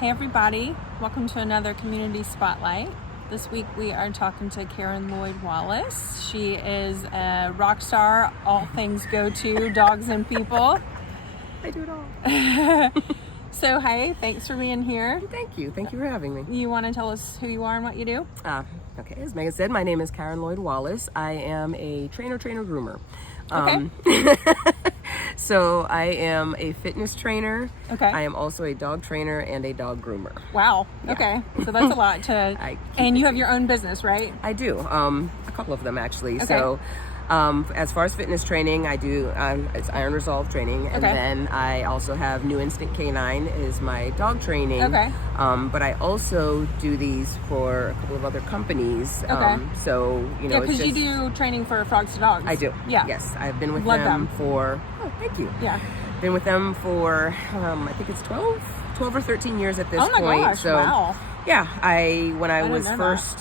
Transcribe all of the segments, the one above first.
Hey everybody, welcome to another Community Spotlight. This week we are talking to Caren Lloyd Wallace. She is a rock star, all things go-to, dogs and people. I do it all. So hi, thanks for being here. Thank you for having me. You want to tell us who you are and what you do? Okay, as Megan said, my name is Caren Lloyd Wallace. I am a trainer groomer. Okay. So I am a fitness trainer. Okay. I am also a dog trainer and a dog groomer. Wow. Yeah. Okay. So that's a lot to. And you have your own business, right? I do. A couple of them actually. Okay. So as far as fitness training, I do it's Iron Resolve training, and then I also have New Instinct Canine is my dog training. Okay. But I also do these for a couple of other companies. Okay. So Yeah, because you do training for frogs to dogs. I do. Yeah. Yes, I've been with Love them them. for. Oh, thank you. Yeah. Been with them for I think it's 12 or 13 years at this Oh my point. gosh! So wow. yeah, when I was know first,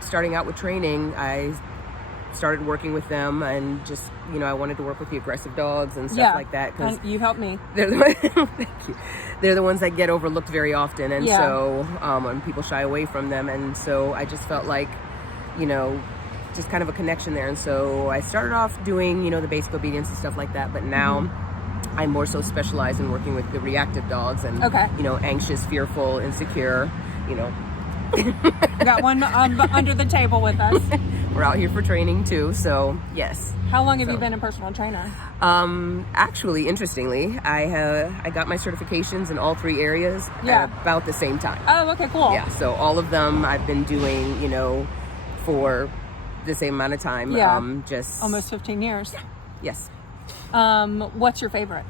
starting out with training, I started working with them, and just I wanted to work with the aggressive dogs and stuff like that, because you helped me. they're thank you. They're the ones that get overlooked very often, and so when people shy away from them, and so I just felt like just kind of a connection there, and so I started off doing the basic obedience and stuff like that, but now I more so specialize in working with the reactive dogs and anxious, fearful, insecure. Got one under the table with us. We're out here for training too, so yes. How long have you been a personal trainer? Actually, interestingly, I got my certifications in all three areas at about the same time. Oh, okay, cool. Yeah, so all of them I've been doing, for the same amount of time. Yeah. Just almost 15 years. Yes. What's your favorite?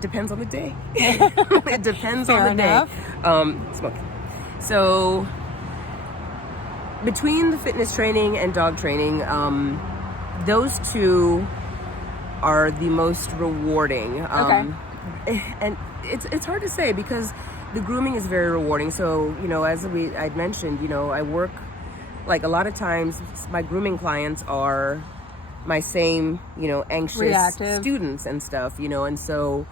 Depends on the day. It depends Fair on the enough. day. Smoking. So between the fitness training and dog training, those two are the most rewarding. And it's hard to say because the grooming is very rewarding. So, as I'd mentioned, I work, like a lot of times my grooming clients are my same, anxious reactive students and stuff, and so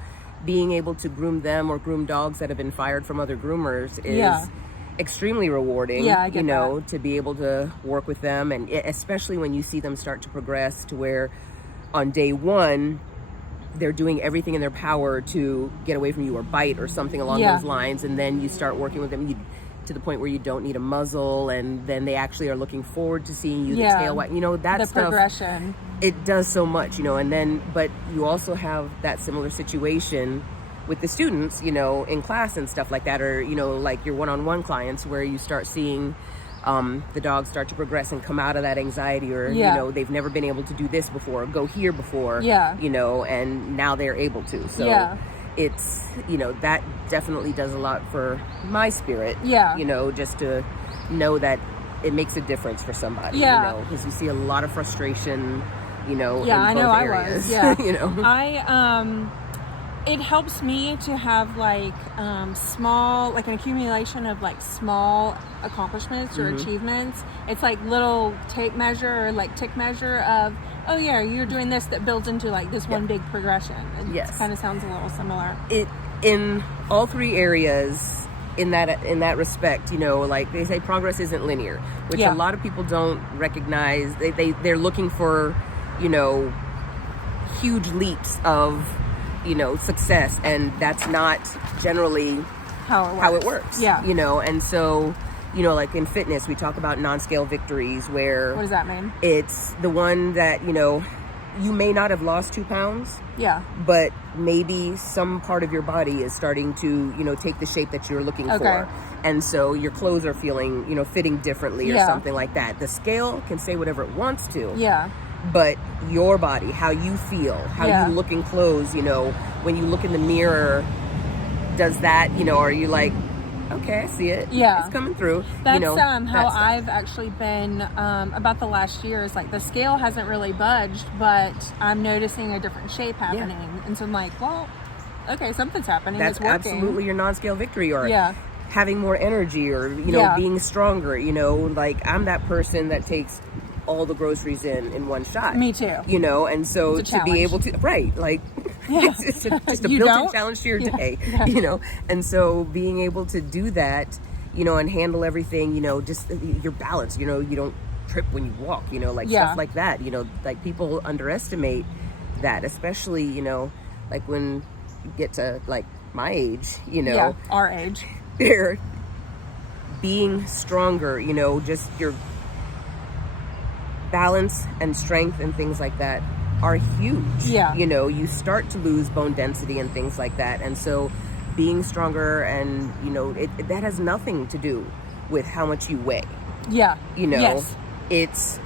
being able to groom them or groom dogs that have been fired from other groomers is extremely rewarding. Yeah, I get that. To be able to work with them, and especially when you see them start to progress to where on day one they're doing everything in their power to get away from you or bite or something along those lines, and then you start working with them to the point where you don't need a muzzle, and then they actually are looking forward to seeing you, the tail wag, that the stuff. Progression. It does so much, and then, but you also have that similar situation with the students, in class and stuff like that, or, like your one-on-one clients where you start seeing the dogs start to progress and come out of that anxiety, or, they've never been able to do this before, or go here before, and now they're able to. So it's, that definitely does a lot for my spirit, just to know that it makes a difference for somebody, because you see a lot of frustration, in both areas. It helps me to have like small, like an accumulation of like small accomplishments or achievements. It's like little tape measure or like tick measure of, oh yeah, you're doing this, that builds into like this one big progression. It kind of sounds a little similar. It in all three areas. In that respect, like they say, progress isn't linear, which a lot of people don't recognize. They're looking for, huge leaps of, success, and that's not generally how it works. Yeah. And so, like in fitness, we talk about non-scale victories where... What does that mean? It's the one that, you may not have lost 2 pounds. Yeah. But maybe some part of your body is starting to, take the shape that you're looking for. And so your clothes are feeling, fitting differently or something like that. The scale can say whatever it wants to. Yeah. But your body, how you feel, how you look in clothes, when you look in the mirror, does that, are you like, okay, I see it. Yeah. It's coming through. That's how I've actually been about the last year. Is like the scale hasn't really budged, but I'm noticing a different shape happening. Yeah. And so I'm like, well, okay, something's happening. That's it's working. Absolutely your non-scale victory, or having more energy, or, being stronger. Like I'm that person that takes all the groceries in one shot. Me too. And so to be able to, like Yeah. It's just a You built-in don't? challenge to your Yeah. day, Yeah. you know. And so being able to do that, you know, and handle everything, you know, just your balance, you know, you don't trip when you walk, you know, like Yeah. stuff like that, you know, like people underestimate that, especially, you know, like when you get to like my age, you know, Yeah, our age. they're being stronger, you know, just your balance and strength and things like that are huge. Yeah. You know, you start to lose bone density and things like that. And so being stronger and, you know, that has nothing to do with how much you weigh. Yeah. You know, Yes. it's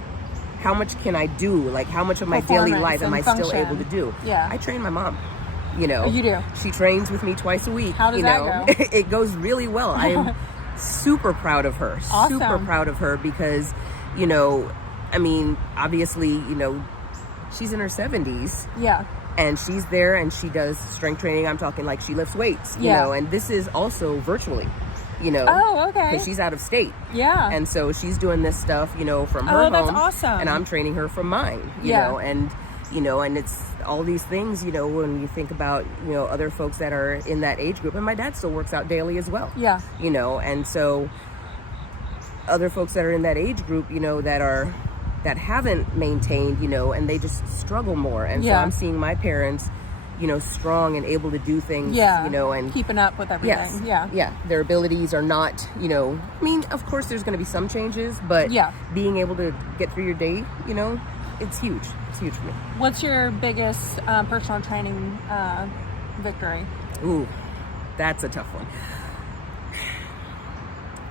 how much can I do? Like how much of my daily Performance life am I and still function. able to do? Yeah. I train my mom. You know, Oh, you do? She trains with me twice a week. How does you that know? go? It goes really well. I am super proud of her. Awesome. Super proud of her because, you know, I mean, obviously, you know, she's in her 70s. Yeah. And she's there and she does strength training. I'm talking like she lifts weights, you Yeah. know, and this is also virtually, you know. Oh, okay. Because she's out of state. Yeah. And so she's doing this stuff, you know, from her Oh, that's home. awesome. And I'm training her from mine, you Yeah. know, and, you know, and it's all these things, you know, when you think about, you know, other folks that are in that age group. And my dad still works out daily as well. Yeah. You know, and so other folks that are in that age group, you know, that haven't maintained, you know, and they just struggle more. And so Yeah. I'm seeing my parents, you know, strong and able to do things, Yeah. you know, and keeping up with everything. yes, Yeah. yeah, their abilities are not, you know, I mean, of course there's going to be some changes, but Yeah. being able to get through your day, you know, it's huge. It's huge for me. What's your biggest personal training victory? Ooh, that's a tough one.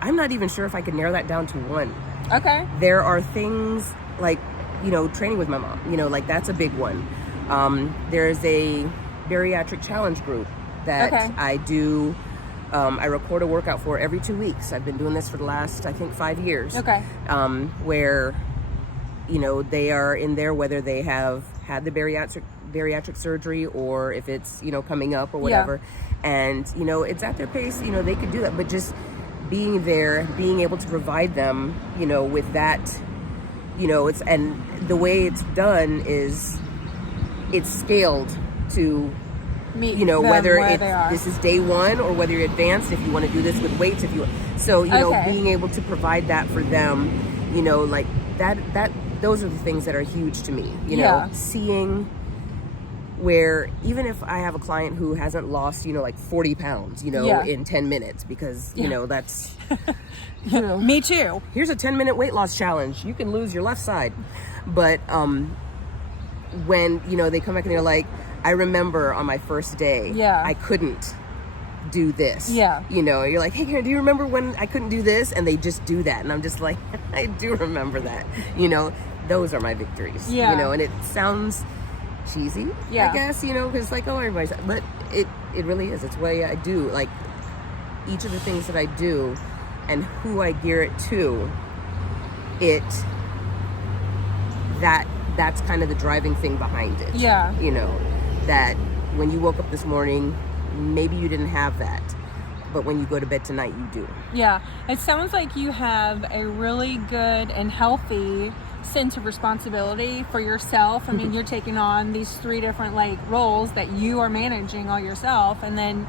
I'm not even sure if I could narrow that down to one. Okay. There are things like, you know, training with my mom, you know, like that's a big one. There's a bariatric challenge group that Okay. I do. I record a workout for every 2 weeks. I've been doing this for the last, I think, 5 years. Okay. Where, you know, they are in there, whether they have had the bariatric surgery or if it's, you know, coming up or whatever. And, you know, it's at their pace, you know, they could do that, but just being there, being able to provide them, you know, with that, you know, and the way it's done is it's scaled to, Meet you know, them whether where they are. this is day one or whether you're advanced, if you want to do this with weights, so, you know, Okay. being able to provide that for them, you know, like that, those are the things that are huge to me, you know, Yeah. seeing where even if I have a client who hasn't lost, you know, like 40 pounds, you know, Yeah. in 10 minutes, because, you know, that's, you know, me too. here's a 10-minute weight loss challenge. You can lose your left side. But when, you know, they come back and they're like, I remember on my first day, Yeah. I couldn't do this. Yeah. You know, you're like, hey, Karen, do you remember when I couldn't do this? And they just do that. And I'm just like, I do remember that. You know, those are my victories. Yeah. You know, and it sounds cheesy, Yeah. I guess, you know, because like, oh, everybody's, but it really is. It's what I do. Like, each of the things that I do and who I gear it to, that's kind of the driving thing behind it. Yeah. You know, that when you woke up this morning, maybe you didn't have that, but when you go to bed tonight, you do. Yeah. It sounds like you have a really good and healthy sense of responsibility for yourself. I mean, you're taking on these 3 different like roles that you are managing all yourself, and then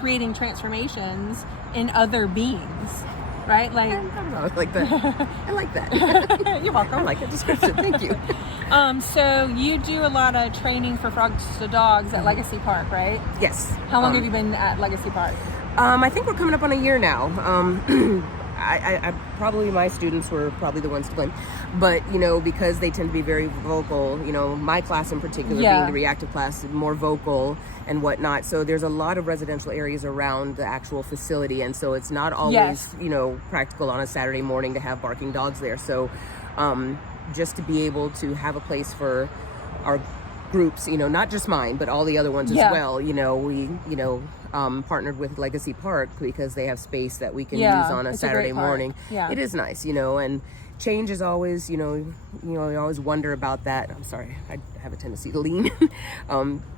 creating transformations in other beings, right? Like, I don't know, I like that. I like that. you're welcome. I like that description. Thank you. So you do a lot of training for frogs to dogs at Legacy Park, right? Yes. How long have you been at Legacy Park? I think we're coming up on a year now. I probably, my students were probably the ones to blame, but you know, because they tend to be very vocal, you know, my class in particular, Yeah. being the reactive class, more vocal and whatnot. So there's a lot of residential areas around the actual facility, and so it's not always, Yes. you know, practical on a Saturday morning to have barking dogs there. So just to be able to have a place for our groups, you know, not just mine, but all the other ones Yeah. as well. You know, we, you know, partnered with Legacy Park because they have space that we can Yeah, use on a it's a great Saturday park. morning. Yeah. It is nice, you know, and change is always, you always wonder about that. I'm sorry, I have a tendency to lean.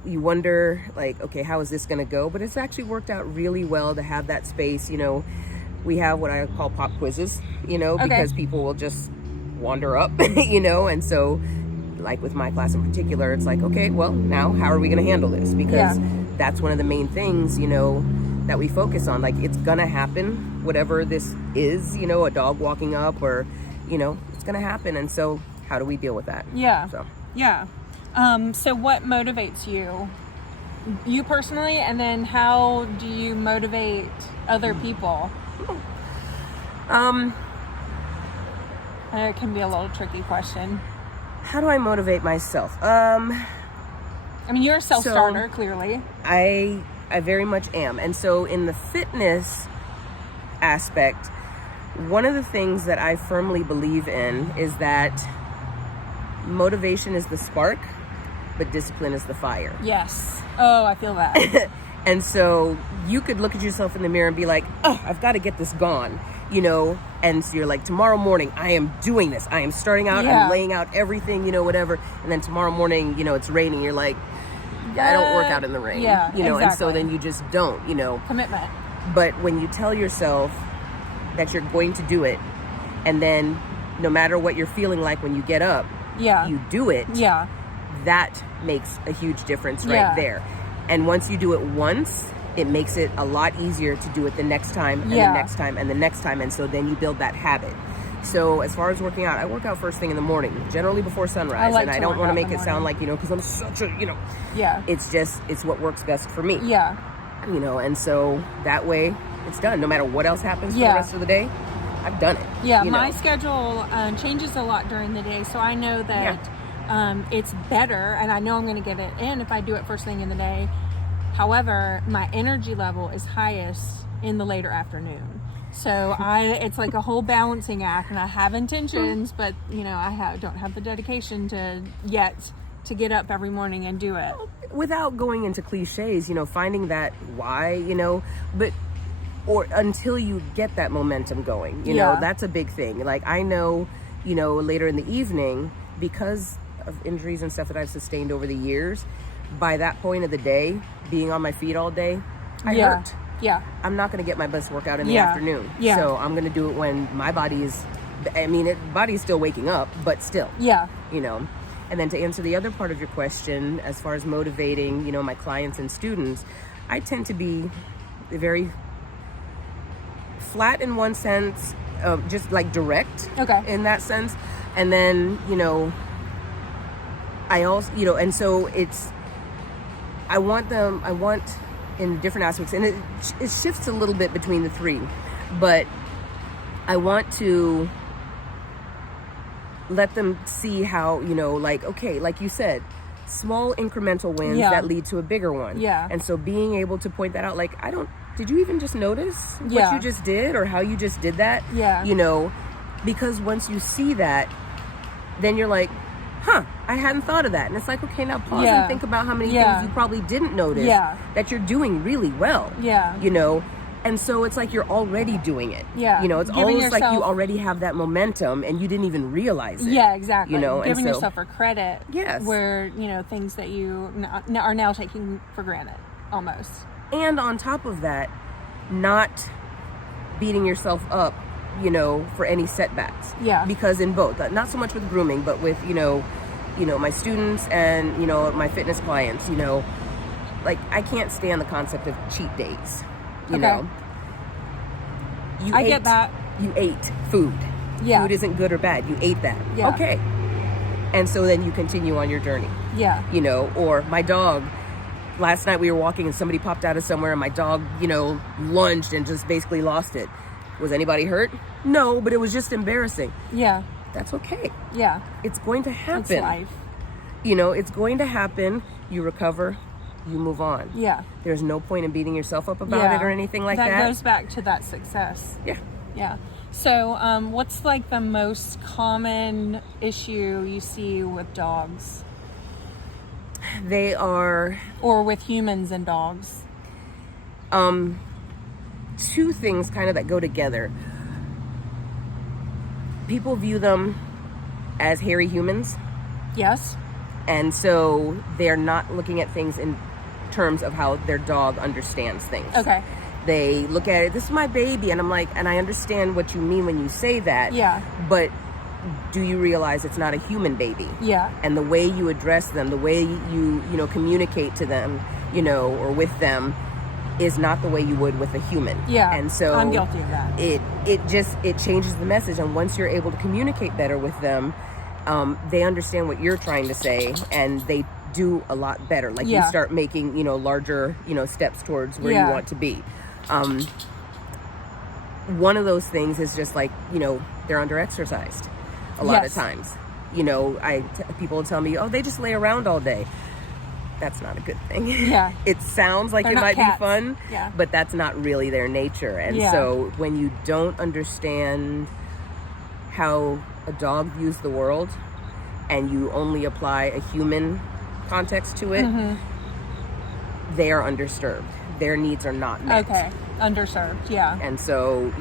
You wonder, like, okay, how is this going to go? But it's actually worked out really well to have that space. You know, we have what I call pop quizzes, you know, Okay. because people will just wander up, you know, and so like with my class in particular, it's like, okay, well, now how are we going to handle this? Because that's one of the main things, you know, that we focus on. Like, it's going to happen, whatever this is, you know, a dog walking up or, you know, it's going to happen. And so how do we deal with that? Yeah. So, yeah. So what motivates you personally, and then how do you motivate other people? It can be a little tricky question. How do I motivate myself? I mean, you're a self-starter, clearly. I very much am. And so in the fitness aspect, one of the things that I firmly believe in is that motivation is the spark, but discipline is the fire. Yes. Oh, I feel that. And so you could look at yourself in the mirror and be like, oh, I've got to get this gone, you know? And so you're like, tomorrow morning, I am doing this. I am starting out, I'm laying out everything, you know, whatever. And then tomorrow morning, you know, it's raining. You're like, I don't work out in the rain, you know? Exactly. And so then you just don't, you know? Commitment. But when you tell yourself that you're going to do it, and then no matter what you're feeling like when you get up, you do it. Yeah. That makes a huge difference right there. And once you do it once, it makes it a lot easier to do it the next time and the next time and the next time. And so then you build that habit. So as far as working out, I work out first thing in the morning, generally before sunrise. And I don't want to make it sound like, you know, because I'm such a, you know, it's just, it's what works best for me. Yeah. You know, and so that way it's done. No matter what else happens for the rest of the day, I've done it. Yeah, you my know? schedule changes a lot during the day. So I know that it's better, and I know I'm going to get it in if I do it first thing in the day. However, my energy level is highest in the later afternoon. So it's like a whole balancing act, and I have intentions, but you know, don't have the dedication to get up every morning and do it. Without going into cliches, you know, finding that why, you know, or until you get that momentum going, you know, that's a big thing. Like, I know, you know, later in the evening, because of injuries and stuff that I've sustained over the years, by that point of the day, being on my feet all day, I hurt. Yeah. I'm not going to get my best workout in the afternoon. Yeah. So I'm going to do it when my body is, body's still waking up, but still. Yeah. You know. And then to answer the other part of your question, as far as motivating, you know, my clients and students, I tend to be very flat in one sense, just like direct in that sense. And then, you know, I also, you know, and so I want in different aspects, and it shifts a little bit between the three, but I want to let them see how, you know, like, okay, like you said, small incremental wins that lead to a bigger one. Yeah. And so being able to point that out, like, did you even just notice what you just did or how you just did that? Yeah. You know, because once you see that, then you're like, I hadn't thought of that. And it's like, okay, now pause and think about how many things you probably didn't notice that you're doing really well. Yeah. You know, and so it's like you're already doing it. Yeah. You know, it's almost like you already have that momentum and you didn't even realize it. Yeah, exactly. You know, giving and so, yourself a credit. Yes. Where, you know, things that you are now taking for granted, almost. And on top of that, not beating yourself up, you know, for any setbacks. Yeah. Because in both, not so much with grooming, but with, you know, my students and, you know, my fitness clients, you know, like, I can't stand the concept of cheat days. You know, I get that. You ate food. Yeah. Food isn't good or bad. You ate that. Yeah. Okay. And so then you continue on your journey. Yeah. You know, or my dog, last night we were walking and somebody popped out of somewhere and my dog, you know, lunged and just basically lost it. Was anybody hurt? No, but it was just embarrassing. Yeah. That's okay. Yeah. It's going to happen. It's life. You know, it's going to happen. You recover. You move on. Yeah. There's no point in beating yourself up about it or anything like that. That goes back to that success. Yeah. Yeah. So, what's like the most common issue you see with dogs? They are... Or with humans and dogs? Two things kind of that go together. People view them as hairy humans. Yes. And so they're not looking at things in terms of how their dog understands things. Okay. They look at it, this is my baby, and I'm like, and I understand what you mean when you say that. Yeah. But do you realize it's not a human baby? Yeah. And the way you address them, the way you communicate to them, or with them, is not the way you would with a human. Yeah. And so I'm guilty of that. It changes the message. And once you're able to communicate better with them, they understand what you're trying to say, and they do a lot better. Like you start making, larger, steps towards where you want to be. One of those things is just like, they're under-exercised a lot of times. People tell me, oh, they just lay around all day. That's not a good thing. Yeah. It sounds like it might be fun, but that's not really their nature. And so when you don't understand how a dog views the world and you only apply a human context to it, they are undisturbed. Their needs are not met. Okay. Underserved. Yeah. And so,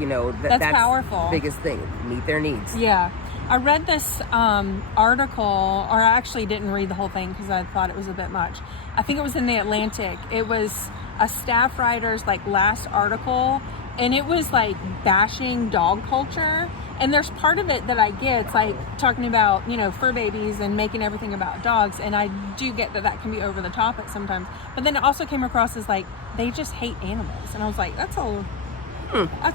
that's powerful. The biggest thing. Meet their needs. Yeah. I read this article, or I actually didn't read the whole thing because I thought it was a bit much. I think it was in the Atlantic. It was a staff writer's last article, and it was bashing dog culture. And there's part of it that I get. It's talking about, fur babies and making everything about dogs. And I do get that can be over the top at sometimes. But then it also came across as they just hate animals. And I was like, that's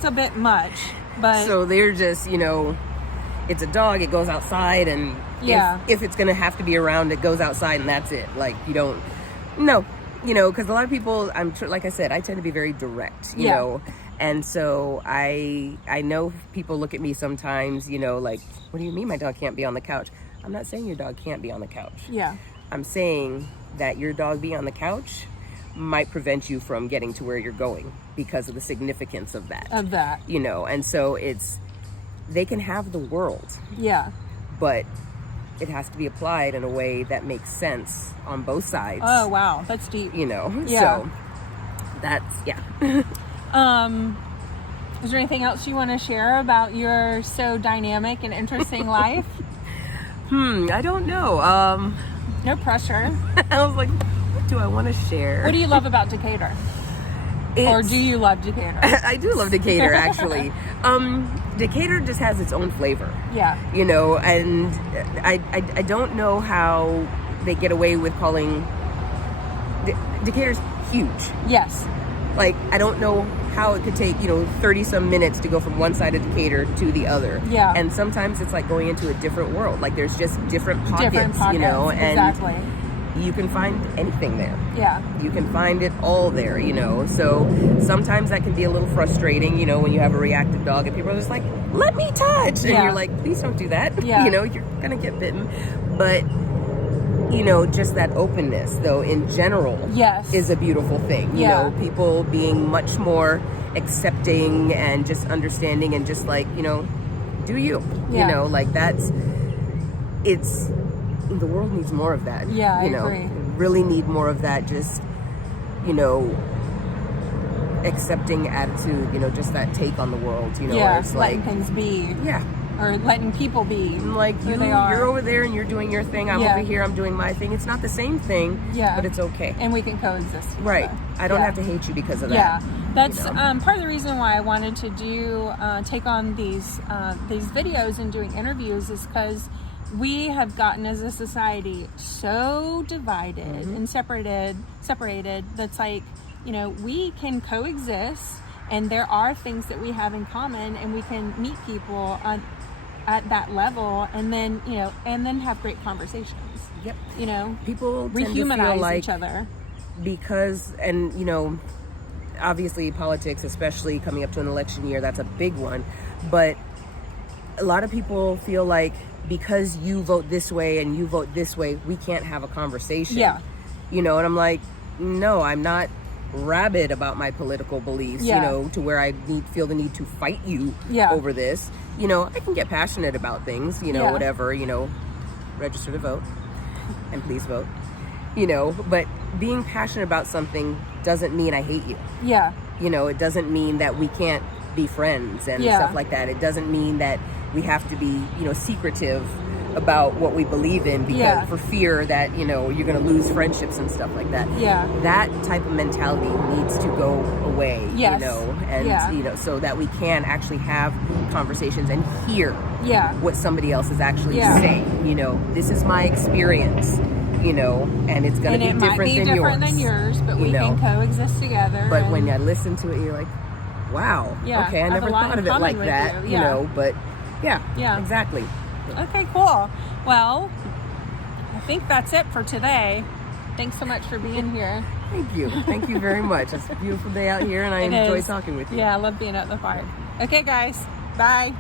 a bit much. But so they're just, it's a dog, it goes outside, and if it's going to have to be around, it goes outside, and that's it. You don't, no, because a lot of people, like I said, I tend to be very direct, you know. And so I know people look at me sometimes, what do you mean my dog can't be on the couch? I'm not saying your dog can't be on the couch. Yeah. I'm saying that your dog being on the couch might prevent you from getting to where you're going because of the significance of that. And so they can have the world. Yeah. But it has to be applied in a way that makes sense on both sides. Oh, wow. That's deep. So that's, is there anything else you want to share about your so dynamic and interesting life? I don't know. No pressure. I was like, what do I want to share? What do you love about Decatur? Or do you love Decatur? I do love Decatur, actually. Decatur just has its own flavor. Yeah. And I don't know how they get away with calling Decatur's huge. Yes. I don't know how it could take, 30 some minutes to go from one side of Decatur to the other. Yeah. And sometimes it's like going into a different world. There's just different pockets, and exactly. You can find anything there. Yeah. You can find it all there, So sometimes that can be a little frustrating, when you have a reactive dog and people are just like, let me touch. And you're like, please don't do that. Yeah. You're going to get bitten. But just that openness, though, in general, is a beautiful thing. People being much more accepting and just understanding and just do you. It's the world needs more of that. Yeah, I agree. Really need more of that. Just accepting attitude. Just that take on the world. Where it's letting things be. Yeah. Or letting people be who they are. You're over there and you're doing your thing. I'm over here. I'm doing my thing. It's not the same thing, but it's okay. And we can coexist. Right. I don't have to hate you because of that. Yeah. That's part of the reason why I wanted to do take on these videos and doing interviews is because we have gotten as a society so divided and separated. That's we can coexist. And there are things that we have in common, and we can meet people at that level, and then have great conversations. Yep. People rehumanize each other because, and obviously politics, especially coming up to an election year, that's a big one. But a lot of people feel like because you vote this way and you vote this way, we can't have a conversation. Yeah. And I'm like, no, I'm not rabid about my political beliefs, to where I feel the need to fight you over this. I can get passionate about things, whatever, register to vote and please vote, but being passionate about something doesn't mean I hate you. Yeah. It doesn't mean that we can't be friends and stuff like that. It doesn't mean that we have to be, secretive about what we believe in because Yeah. for fear that, you know, you're going to lose friendships and stuff like that. Yeah. That type of mentality needs to go away, Yes. you know, and, Yeah. you know, so that we can actually have conversations and hear Yeah. what somebody else is actually Yeah. saying. You know, this is my experience, you know, and it's going to be it different, might be different than yours, but you we know. can coexist together. But and- when you listen to it, you're like, wow, Yeah, okay, I I have never a lot thought in of it common like with that, you, you yeah. know, but yeah, Yeah. exactly. Okay, cool. Well, I think that's it for today. Thanks so much for being here. Thank you. Thank you very much. It's a beautiful day out here, and I It enjoy is. talking with you. Yeah, I love being at the park. Okay, guys. Bye.